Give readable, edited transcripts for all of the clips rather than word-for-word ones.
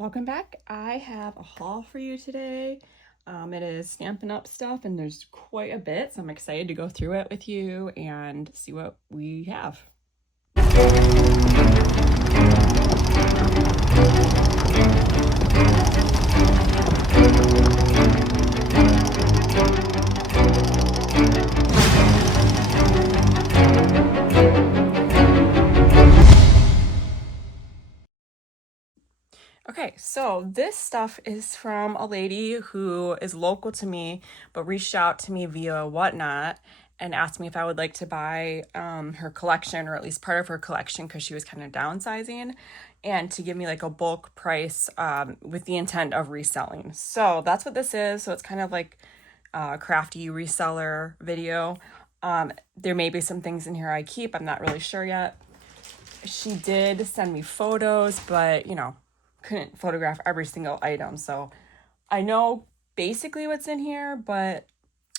Welcome back. I have a haul for you today. It is Stampin' Up stuff, and there's quite a bit, so I'm excited to go through it with you and see what we have. Okay, so this stuff is from a lady who is local to me, but reached out to me via Whatnot and asked me if I would like to buy her collection, or at least part of her collection, because she was kind of downsizing, and to give me like a bulk price with the intent of reselling. So that's what this is. So it's kind of like a crafty reseller video. There may be some things in here I keep. I'm not really sure yet. She did send me photos, but couldn't photograph every single item. So I know basically what's in here, but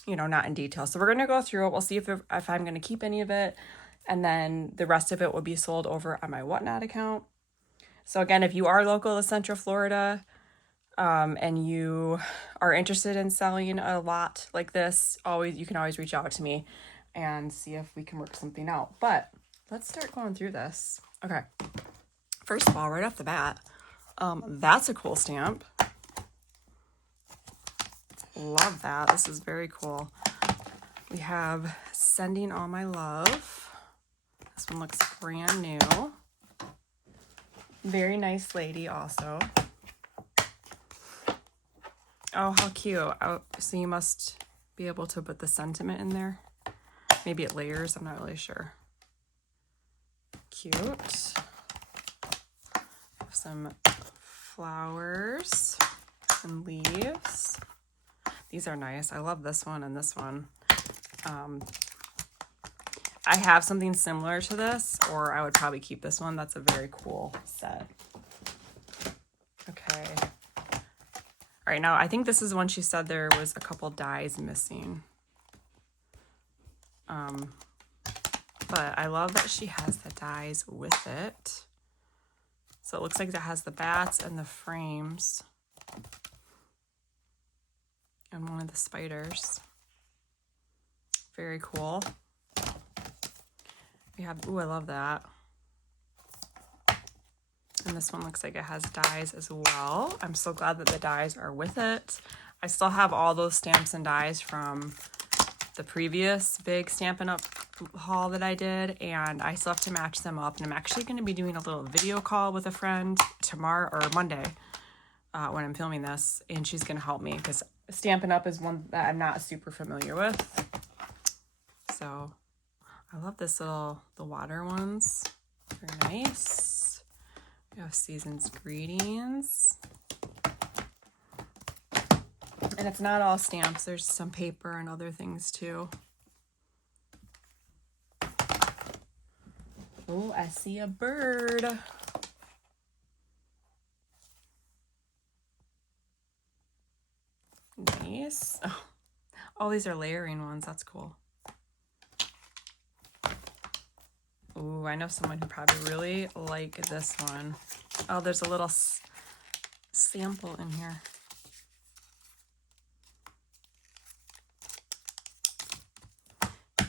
not in detail. So we're going to go through it. We'll see if I'm going to keep any of it. And then the rest of it will be sold over on my Whatnot account. So again, if you are local to Central Florida, and you are interested in selling a lot like this, you can always reach out to me and see if we can work something out. But let's start going through this. Okay. First of all, right off the bat, that's a cool stamp. Love that. This is very cool. We have Sending All My Love. This one looks brand new. Very nice lady also. Oh, how cute. Oh, so you must be able to put the sentiment in there. Maybe it layers. I'm not really sure. Cute. Some flowers and leaves. These are nice. I love this one and this one. I have something similar to this, or I would probably keep this one. That's a very cool set. Okay. All right, now I think this is one she said there was a couple dies missing. But I love that she has the dies with it. So it looks like it has the bats and the frames. And one of the spiders. Very cool. We have, ooh, I love that. And this one looks like it has dies as well. I'm so glad that the dies are with it. I still have all those stamps and dies from the previous big Stampin' Up haul that I did, and I still have to match them up. And I'm actually going to be doing a little video call with a friend tomorrow or Monday when I'm filming this, and she's going to help me because Stampin' Up is one that I'm not super familiar with. So I love this the water ones. Very nice. We have Season's Greetings. And it's not all stamps. There's some paper and other things too. Oh, I see a bird. Nice. Oh, all these are layering ones. That's cool. Ooh, I know someone who probably really like this one. Oh, there's a little sample in here.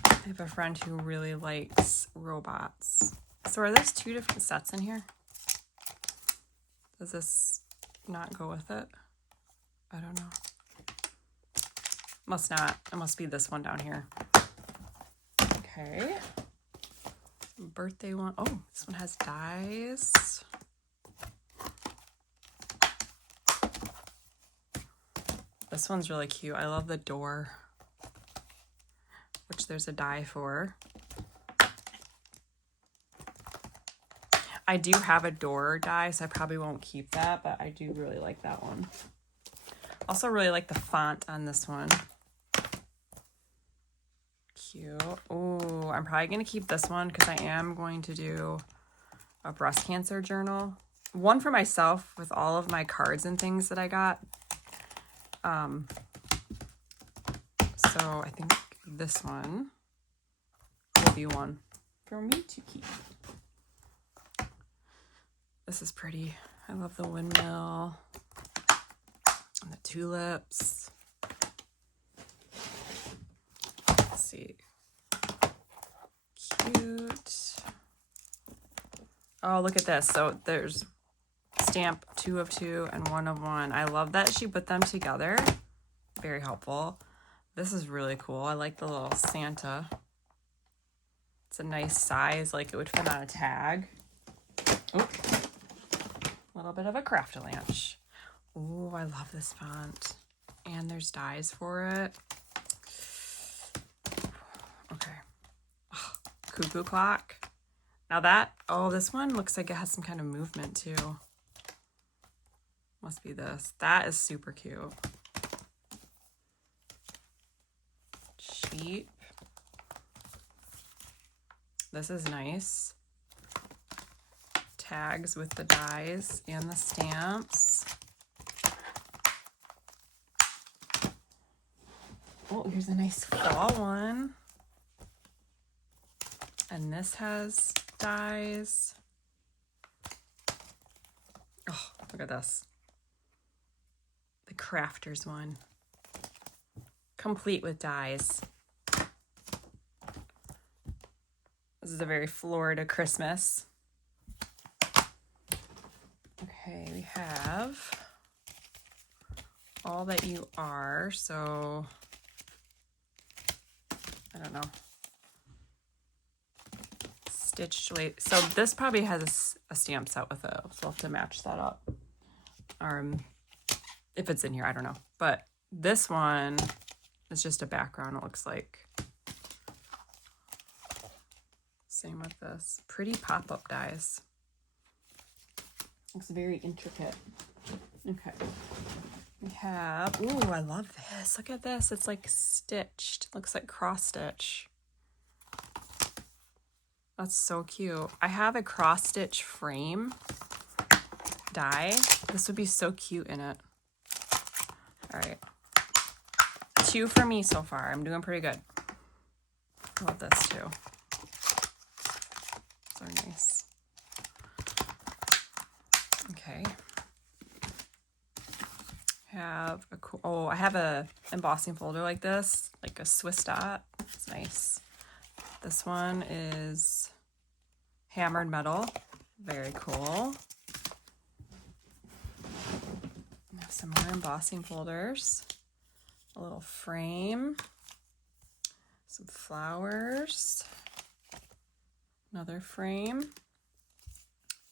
I have a friend who really likes robots. So are those two different sets in here? Does this not go with it? I don't know. Must not. It must be this one down here. Okay. Birthday one. Oh, this one has dies. This one's really cute. I love the door, which there's a die for. I do have a door die, so I probably won't keep that, but I do really like that one. Also really like the font on this one. Cute. Oh, I'm probably going to keep this one because I am going to do a breast cancer journal. One for myself with all of my cards and things that I got. So I think this one will be one for me to keep. This is pretty. I love the windmill and the tulips. Let's see. Cute. Oh, look at this. So there's stamp 2 of 2 and 1 of 1. I love that she put them together. Very helpful. This is really cool. I like the little Santa. It's a nice size, like it would fit on a tag. Oop. A little bit of a craftalanche. Ooh, I love this font. And there's dies for it. Okay. Oh, cuckoo clock. Now that, oh, this one looks like it has some kind of movement too. Must be this. That is super cute. Cheap. This is nice. Tags with the dies and the stamps. Oh, here's a nice fall one. And this has dies. Oh, look at this. The crafters one. Complete with dies. This is a very Florida Christmas. Okay, we have All That You Are, so I don't know. Stitched weight. So this probably has a stamp set with it, so we'll have to match that up. If it's in here, I don't know. But this one is just a background, it looks like. Same with this. Pretty pop-up dies. Looks very intricate. Okay. We have, ooh, I love this. Look at this. It's like stitched. Looks like cross stitch. That's so cute. I have a cross stitch frame die. This would be so cute in it. All right. 2 for me so far. I'm doing pretty good. I love this too. These are nice. Okay. Have a cool, oh, I have a embossing folder like this, like a Swiss dot. It's nice. This one is hammered metal. Very cool. I have some more embossing folders. A little frame. Some flowers. Another frame.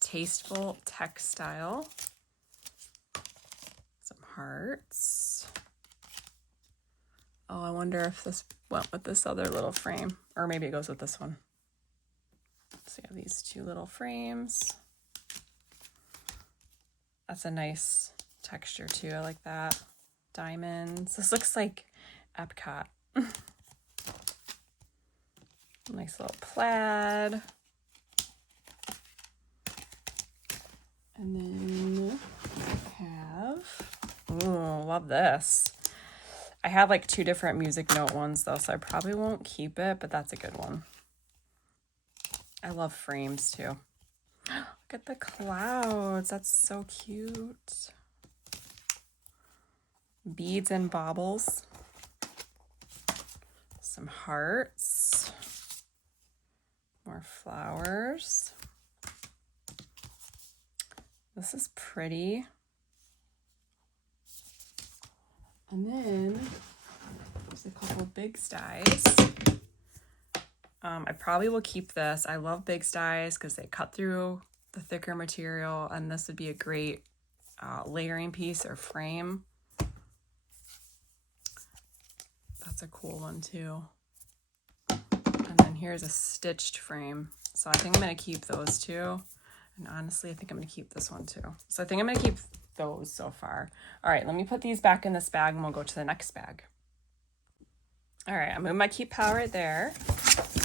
Tasteful textile. Some hearts. Oh, I wonder if this went with this other little frame, or maybe it goes with this one. So you have these 2 little frames. That's a nice texture too. I like that. Diamonds. This looks like Epcot. Nice little plaid. And then I have, ooh, love this. I have like 2 different music note ones though, so I probably won't keep it, but that's a good one. I love frames too. Look at the clouds. That's so cute. Beads and baubles. Some hearts. More flowers. This is pretty. And then there's a couple big dies. I probably will keep this. I love big dies because they cut through the thicker material, and this would be a great layering piece or frame. That's a cool one too. And then here's a stitched frame. So I think I'm going to keep those 2. And honestly, I think I'm going to keep this one too. So I think I'm going to keep those so far. All right, let me put these back in this bag and we'll go to the next bag. All right, I'm moving my keep pile right there.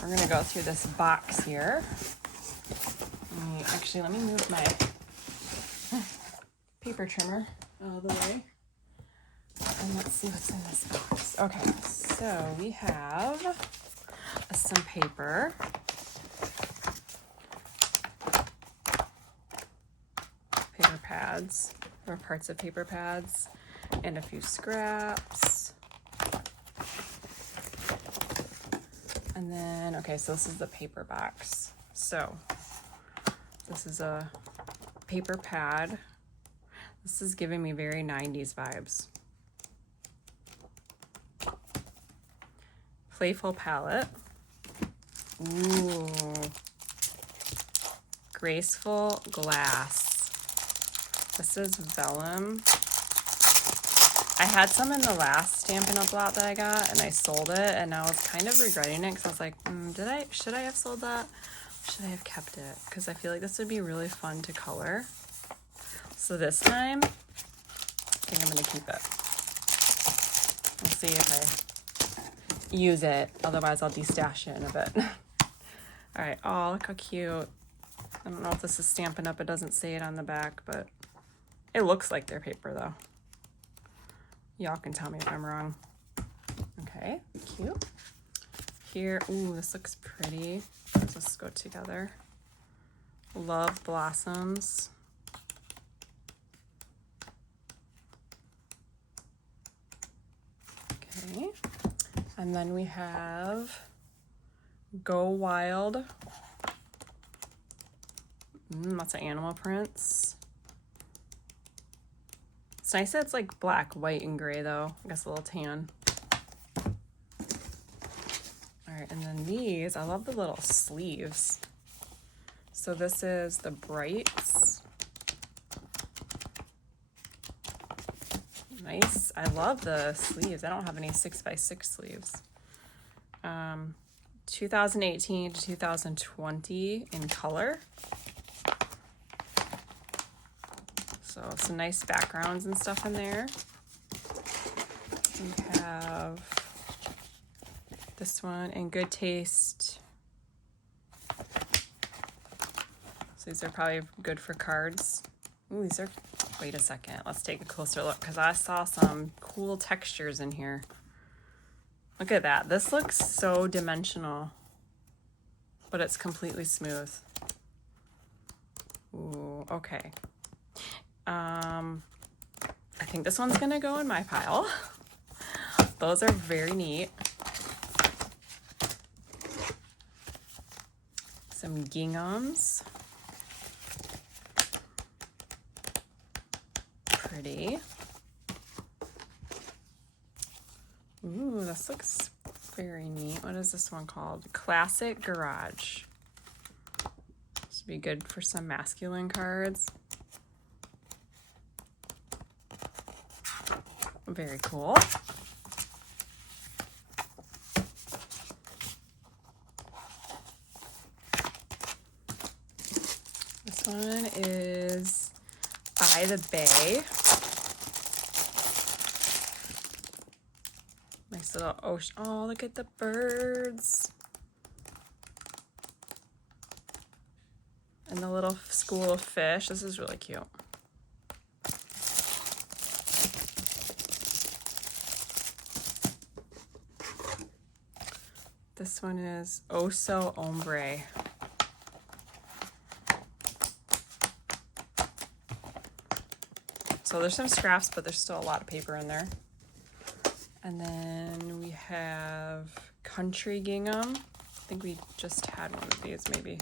We're going to go through this box here. Actually, let me move my paper trimmer out of the way. And let's see what's in this box. Okay, so we have some paper. Paper pads, or parts of paper pads, and a few scraps. And then, okay, so this is the paper box. So this is a paper pad. This is giving me very 90s vibes. Playful palette. Ooh. Graceful glass. This is vellum. I had some in the last Stampin' Up lot that I got, and I sold it, and I was kind of regretting it because I was like, should I have sold that? Or should I have kept it? Because I feel like this would be really fun to color. So this time, I think I'm going to keep it. We'll see if I use it. Otherwise, I'll destash it in a bit. All right. Oh, look how cute. I don't know if this is Stampin' Up. It doesn't say it on the back, but it looks like their paper, though. Y'all can tell me if I'm wrong. Okay, cute. Here, ooh, this looks pretty. Let's just go together. Love blossoms. Okay, and then we have Go Wild. Lots of animal prints. It's nice that it's like black, white, and gray though. I guess a little tan. All right, and then these, I love the little sleeves. So this is the Brights. Nice. I love the sleeves. I don't have any 6x6 sleeves. 2018 to 2020 in color. So some nice backgrounds and stuff in there. We have this one in Good Taste. So these are probably good for cards. Ooh, these are, wait a second. Let's take a closer look because I saw some cool textures in here. Look at that. This looks so dimensional, but it's completely smooth. Ooh, okay. I think this one's gonna go in my pile. Those are very neat. Some ginghams. Pretty. Ooh, this looks very neat. What is this one called? Classic Garage. This would be good for some masculine cards. Very cool. This one is By the Bay. Nice little ocean. Oh, look at the birds. And the little school of fish. This is really cute. This one is Oh So Ombre. So there's some scraps, but there's still a lot of paper in there. And then we have Country Gingham. I think we just had one of these, maybe.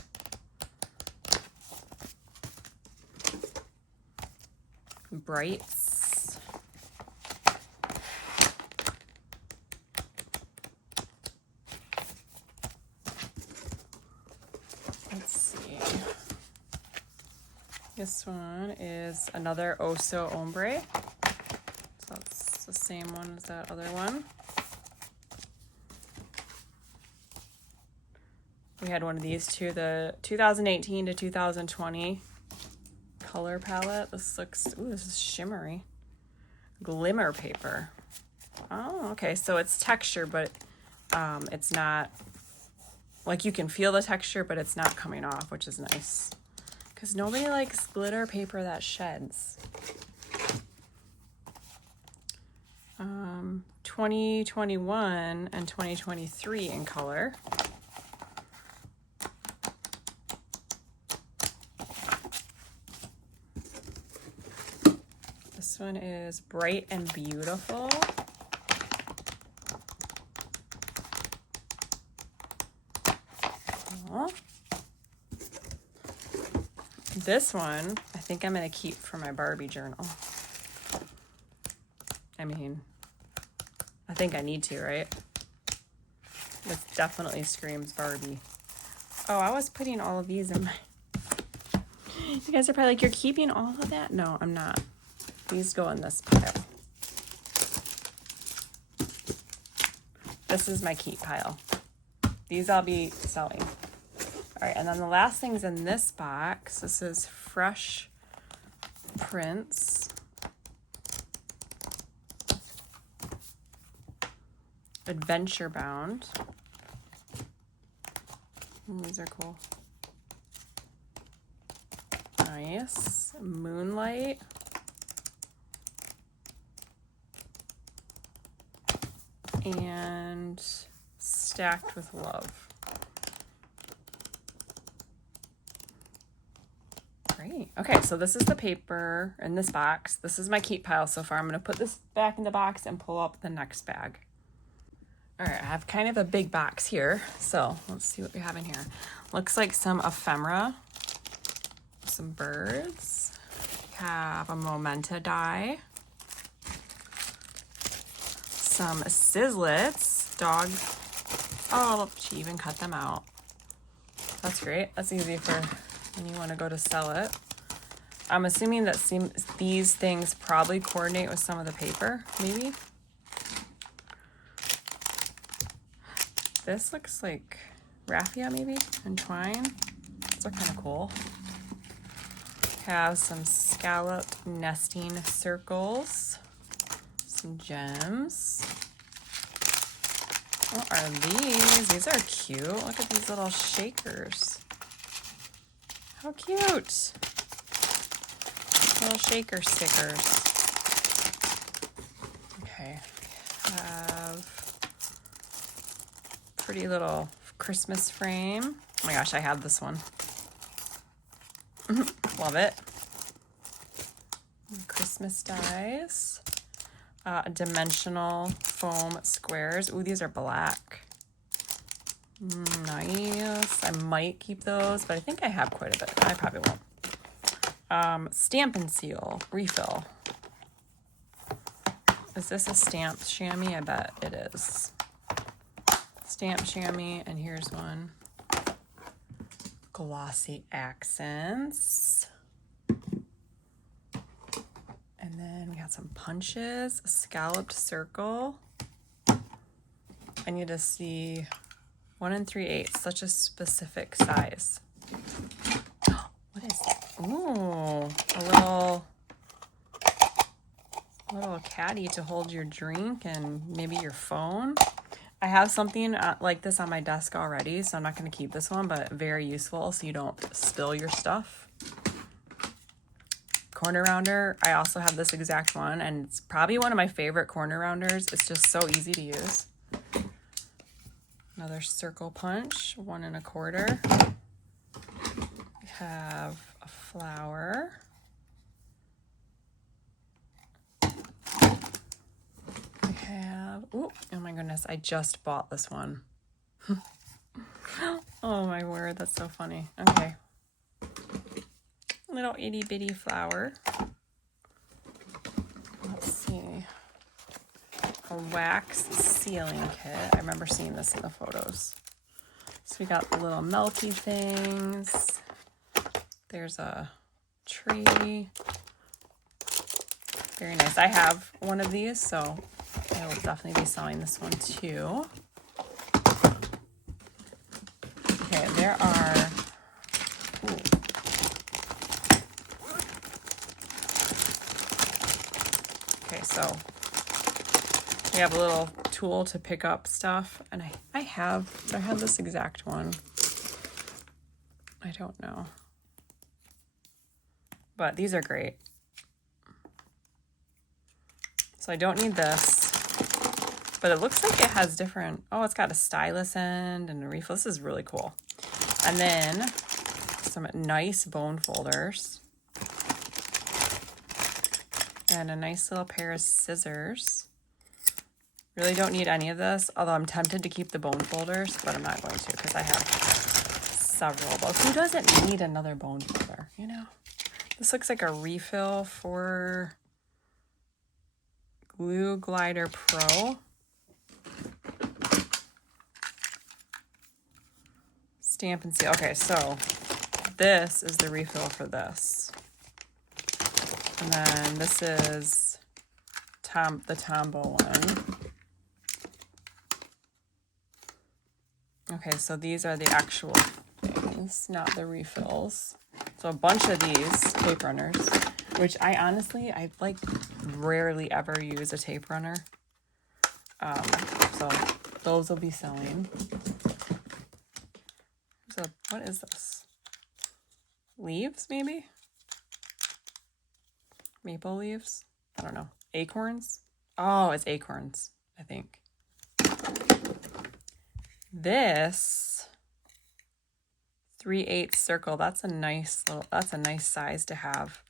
Brights. Let's see. This one is another Oh So Ombre. So that's the same one as that other one. We had one of these too, the 2018 to 2020 color palette. This looks, ooh, this is shimmery. Glimmer paper. Oh, okay, so it's texture, but it's not, like you can feel the texture, but it's not coming off, which is nice. Because nobody likes glitter paper that sheds. 2021 and 2023 in color. This one is Bright and Beautiful. Aww. This one, I think I'm going to keep for my Barbie journal. I mean, I think I need to, right? This definitely screams Barbie. Oh, I was putting all of these in my... You guys are probably like, you're keeping all of that? No, I'm not. These go in this pile. This is my keep pile. These I'll be selling. All right, and then the last thing's in this box. This is Fresh Prints. Adventure Bound. These are cool. Nice. Moonlight. And Stacked with Love. Great. Okay, so this is the paper in this box. This is my keep pile so far. I'm going to put this back in the box and pull up the next bag. All right, I have kind of a big box here, so let's see what we have in here. Looks like some ephemera, some birds. We have a Momenta die, some sizzlets, dog. Oh, look, she even cut them out. That's great. That's easy for when you want to go to sell it. I'm assuming that these things probably coordinate with some of the paper, maybe. This looks like raffia, maybe, and twine. Those are kind of cool. Have some scallop nesting circles, some gems. What are these? These are cute. Look at these little shakers. How cute. Little shaker stickers. Okay. Have pretty little Christmas frame. Oh my gosh, I have this one. Love it. Christmas dies. Dimensional foam squares. Ooh, these are black. Nice. I might keep those, but I think I have quite a bit. I probably won't. Stampin' Seal refill. Is this a stamped chamois? I bet it is. Stamp chamois, and here's one. Glossy accents. And then we got some punches, a scalloped circle. I need to see 1 3/8, such a specific size. What is it? Ooh, a little caddy to hold your drink and maybe your phone. I have something like this on my desk already, so I'm not going to keep this one, but very useful so you don't spill your stuff. Corner rounder, I also have this exact one, and it's probably one of my favorite corner rounders. It's just so easy to use. Another circle punch, 1 1/4. We have a flower. We have, oh my goodness, I just bought this one. Oh my word, that's so funny. Okay. Little itty bitty flower. Let's see. A wax sealing kit. I remember seeing this in the photos. So we got the little melty things. There's a tree. Very nice. I have one of these, so I will definitely be selling this one too. Okay, there are... Ooh. Okay, so we have a little tool to pick up stuff, and I have this exact one. I don't know. But these are great. So I don't need this, but it looks like it has different, oh, it's got a stylus end and a refill. This is really cool. And then some nice bone folders. and a nice little pair of scissors. Really don't need any of this, although I'm tempted to keep the bone folders, but I'm not going to because I have several. But who doesn't need another bone folder, you know? This looks like a refill for Glue Glider Pro. Stamp and Seal. Okay, so this is the refill for this. And then this is the Tombow one. Okay, so these are the actual things, not the refills. So a bunch of these tape runners, which I like rarely ever use a tape runner. So those will be selling. So what is this? Leaves, maybe? Maple leaves? I don't know. Acorns? Oh, it's acorns, I think. This 3/8 circle, that's a nice size to have.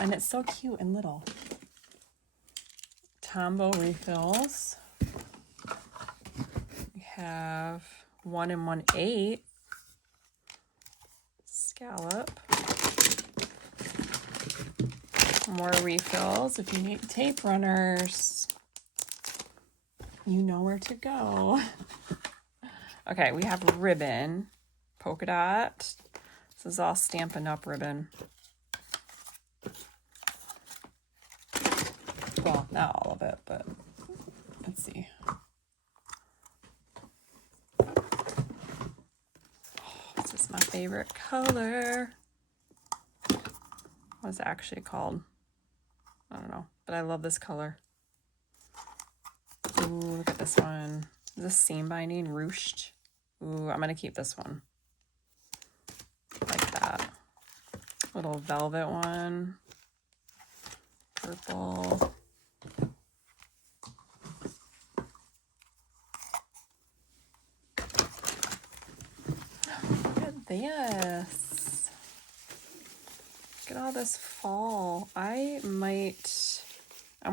And it's so cute and little. Tombow refills. We have 1 1/8 scallop. More refills. If you need tape runners, you know where to go. Okay, we have ribbon, polka dot. This is all Stampin' Up ribbon. Well, not all of it, but let's see. Oh, this is my favorite color. What's it actually called? I don't know, but I love this color. Ooh, look at this one. Is this seam binding, ruched? Ooh, I'm gonna keep this one. Like that. Little velvet one. Purple. Look at this. Look at all this fall. I'm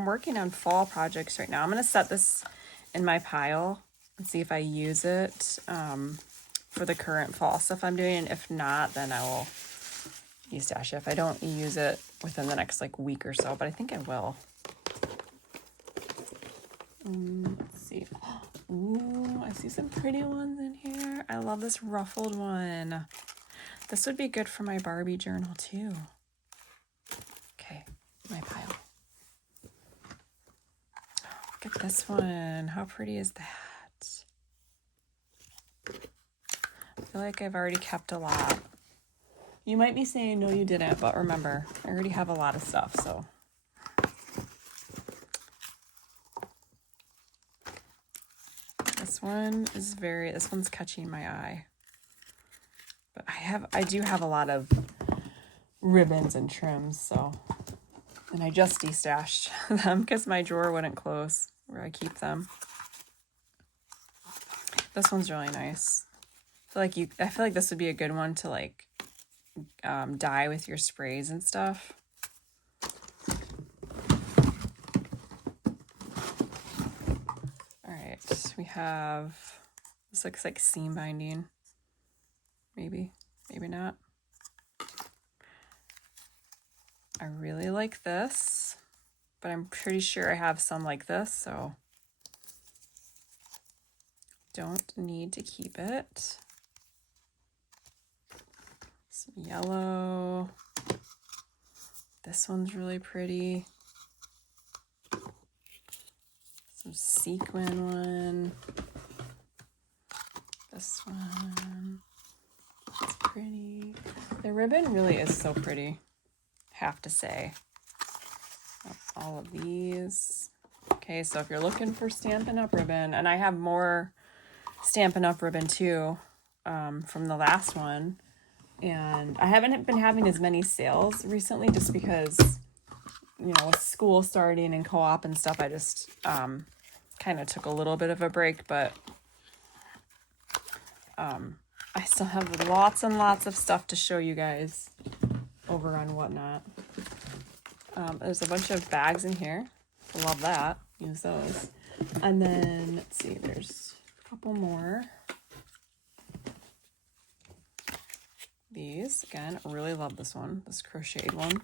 working on fall projects right now. I'm gonna set this in my pile and see if I use it for the current fall stuff I'm doing. And if not, then I will stash it if I don't use it within the next like week or so, but I think I will. Let's see. Ooh, I see some pretty ones in here. I love this ruffled one. This would be good for my Barbie journal too. Okay, my pile. Look at this one. How pretty is that? I feel like I've already kept a lot. You might be saying, no, you didn't, but remember, I already have a lot of stuff, so. This one's catching my eye. But I do have a lot of ribbons and trims, so. And I just destashed them because my drawer wouldn't close where I keep them. This one's really nice. I feel like this would be a good one to like dye with your sprays and stuff. All right, we have, this looks like seam binding. Maybe not. I really like this, but I'm pretty sure I have some like this, so don't need to keep it. Some yellow. This one's really pretty. Some sequin one. This one. It's pretty. The ribbon really is so pretty, have to say. All of these. Okay, so if you're looking for Stampin' Up ribbon, and I have more Stampin' Up ribbon too from the last one, and I haven't been having as many sales recently just because, you know, with school starting and co-op and stuff, I just kind of took a little bit of a break, but I still have lots and lots of stuff to show you guys over on Whatnot. There's a bunch of bags in here. Love that. Use those. And then, let's see, there's a couple more. These, again, really love this one, this crocheted one.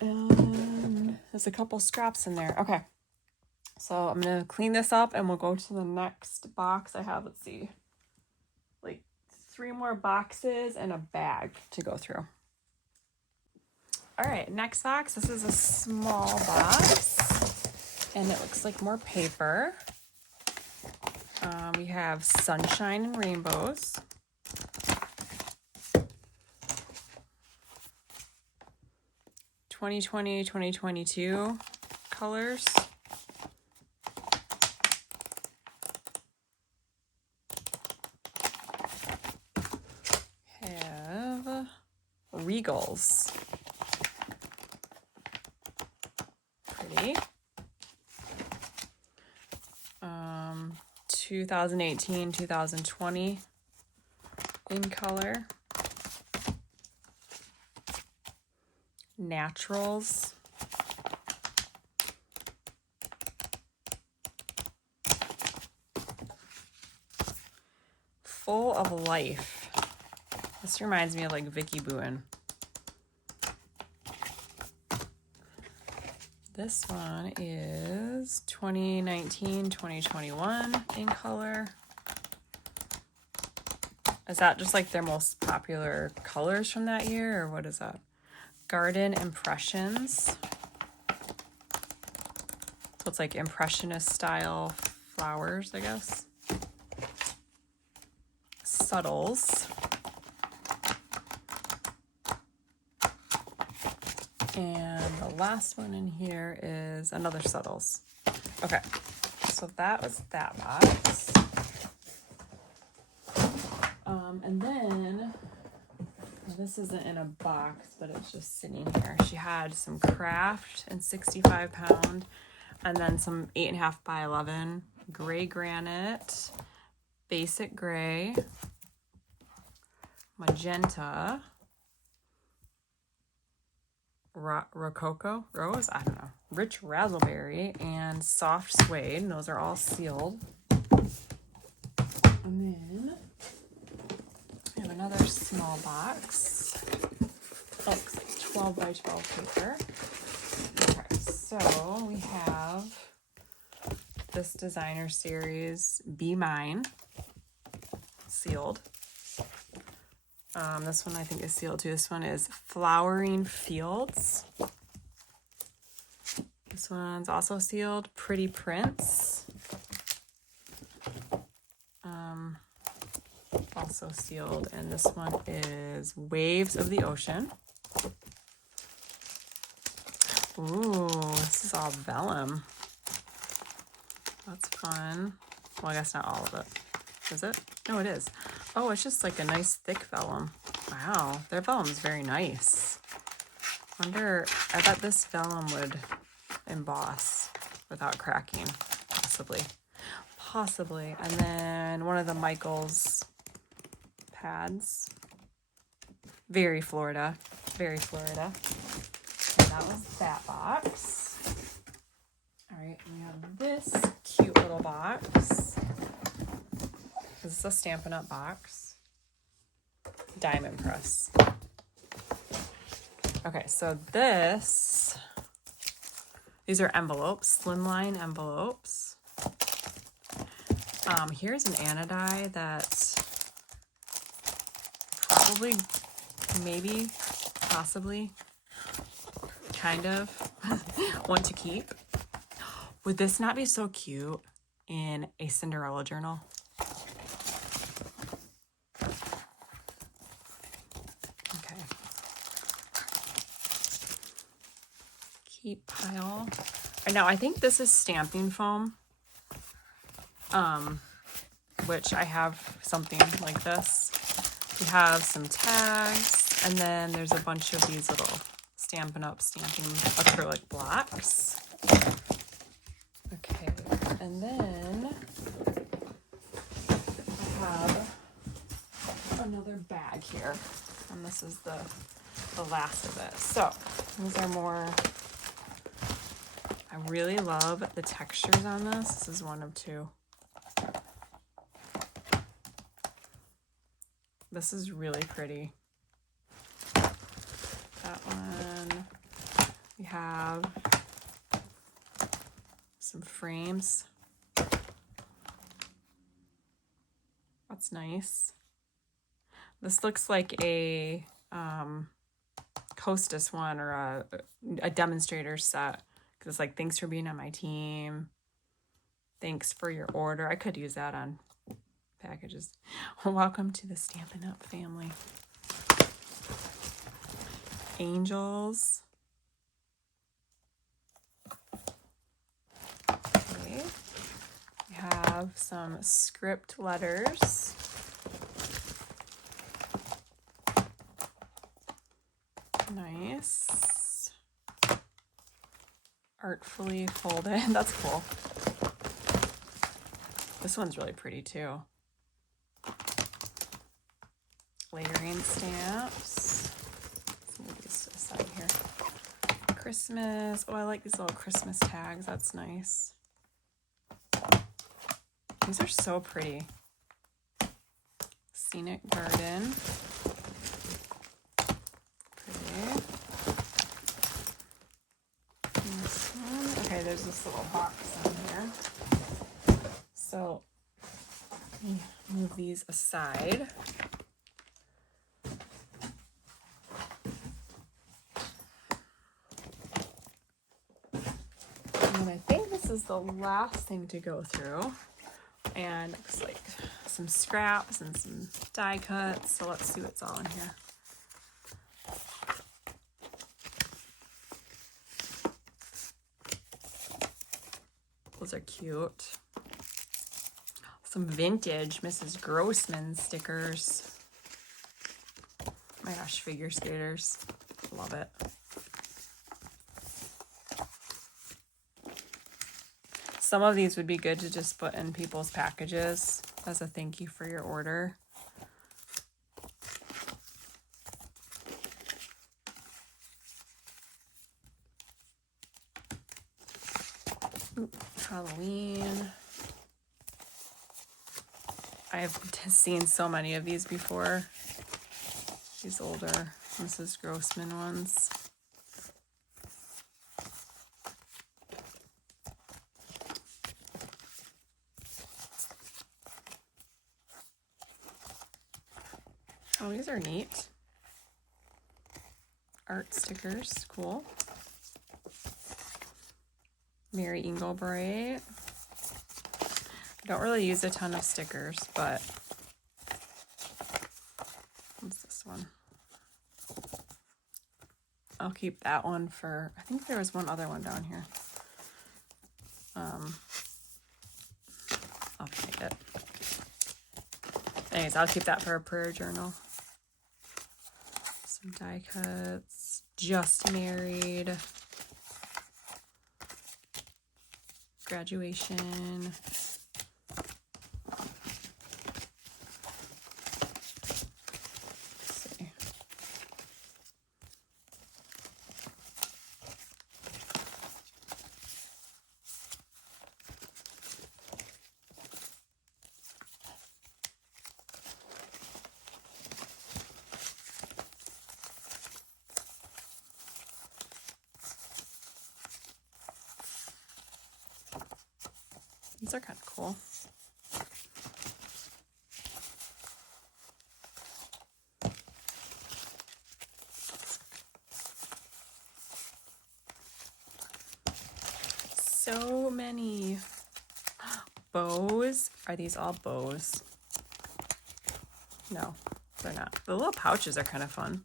And there's a couple scraps in there. Okay, so I'm gonna clean this up and we'll go to the next box I have. Let's see, like 3 more boxes and a bag to go through. All right, next box. This is a small box and it looks like more paper. We have sunshine and rainbows. (2020-2022) colors. Have Regals. Pretty. 2018-2020 in color. Naturals. Full of Life. This reminds me of like Vicky Bowen. This one is 2019-2021 in color. Is that just like their most popular colors from that year, or what is that? Garden Impressions. So it's like impressionist style flowers, I guess. Subtles. And the last one in here is another Subtles. Okay, so that was that box. And then, this isn't in a box, but it's just sitting here. She had some craft and 65 pound, and then some 8.5 by 11 gray granite, basic gray, magenta, rococo, rose, I don't know, rich raspberry, and soft suede. And those are all sealed. And then I have another small box. Oh, looks like 12 by 12 paper. Okay, so we have this designer series, Be Mine, sealed. This one I think is sealed too. This one is Flowering Fields. This one's also sealed, Pretty Prince. Also sealed, and this one is Waves of the Ocean. Ooh, this is all vellum. That's fun. Well, I guess not all of it. Is it? No, it is. Oh, it's just like a nice thick vellum. Wow, their vellum is very nice. I bet this vellum would emboss without cracking, possibly. And then one of the Michaels pads. Very Florida. And that was that box. All right, and we have this cute little box. This is a Stampin' Up box. Diamond press. Okay, so these are envelopes, slimline envelopes. Here's an anodie that probably, maybe, possibly, kind of want to keep. Would this not be so cute in a Cinderella journal? Okay. Keep pile. And now I think this is stamping foam. Which I have something like this. We have some tags, and then there's a bunch of these little Stampin' Up stamping acrylic blocks. Okay, and then I have another bag here, and this is the last of it. So These are more, I really love the textures on this. This is one of two. This is really pretty. That one. We have some frames. That's nice. This looks like a hostess one or a demonstrator set, because it's like, thanks for being on my team, thanks for your order. I could use that on packages. Welcome to the Stampin' Up family. Angels. Okay. We have some script letters. Nice. Artfully folded. That's cool. This one's really pretty too. Layering stamps. Let's move these to the side here. Christmas. Oh, I like these little Christmas tags. That's nice. These are so pretty. Scenic garden. Okay, there's this little box in here. So let me move these aside. And I think this is the last thing to go through. And it's like some scraps and some die cuts. So let's see what's all in here. Those are cute. Some vintage Mrs. Grossman stickers. My gosh, figure skaters. Love it. Some of these would be good to just put in people's packages as a thank you for your order. Halloween. I've seen so many of these before. These older Mrs. Grossman ones. Oh, these are neat. Art stickers, cool. Mary Engelbright. I don't really use a ton of stickers, but what's this one? I'll keep that one for, I think there was one other one down here. I'll find it. Anyways, I'll keep that for a prayer journal. Some die cuts. Just married. Graduation. Let's see. These are kind of cool. So many bows. Are these all bows? No, they're not. The little pouches are kind of fun.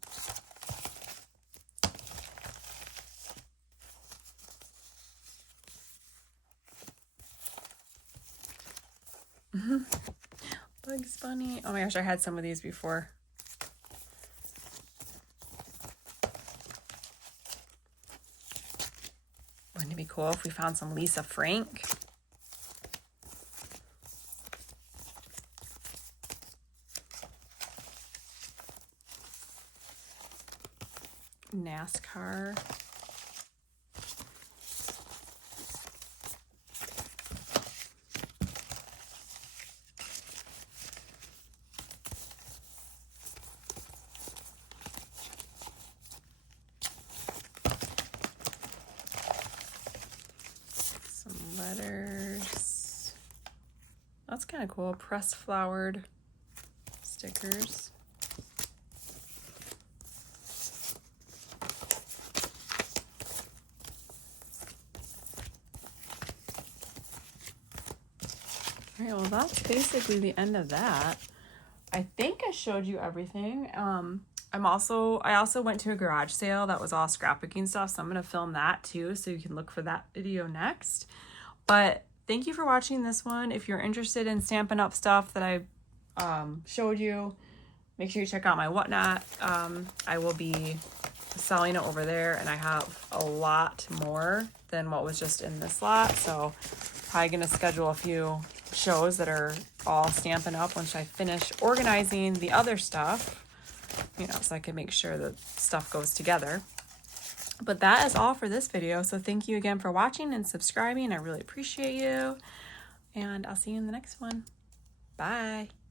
Bugs Bunny. Oh my gosh, I had some of these before. Wouldn't it be cool if we found some Lisa Frank? NASCAR. letters. That's kind of cool. Pressed flowered stickers. All right, well, that's basically the end of that. I think I showed you everything. I also went to a garage sale that was all scrapbooking stuff, so I'm gonna film that too, so you can look for that video next. But thank you for watching this one. If you're interested in Stampin' Up stuff that I showed you, make sure you check out my Whatnot. I will be selling it over there, and I have a lot more than what was just in this lot, so probably gonna schedule a few shows that are all Stampin' Up once I finish organizing the other stuff, you know, so I can make sure that stuff goes together. But that is all for this video, so thank you again for watching and subscribing. I really appreciate you, and I'll see you in the next one. Bye.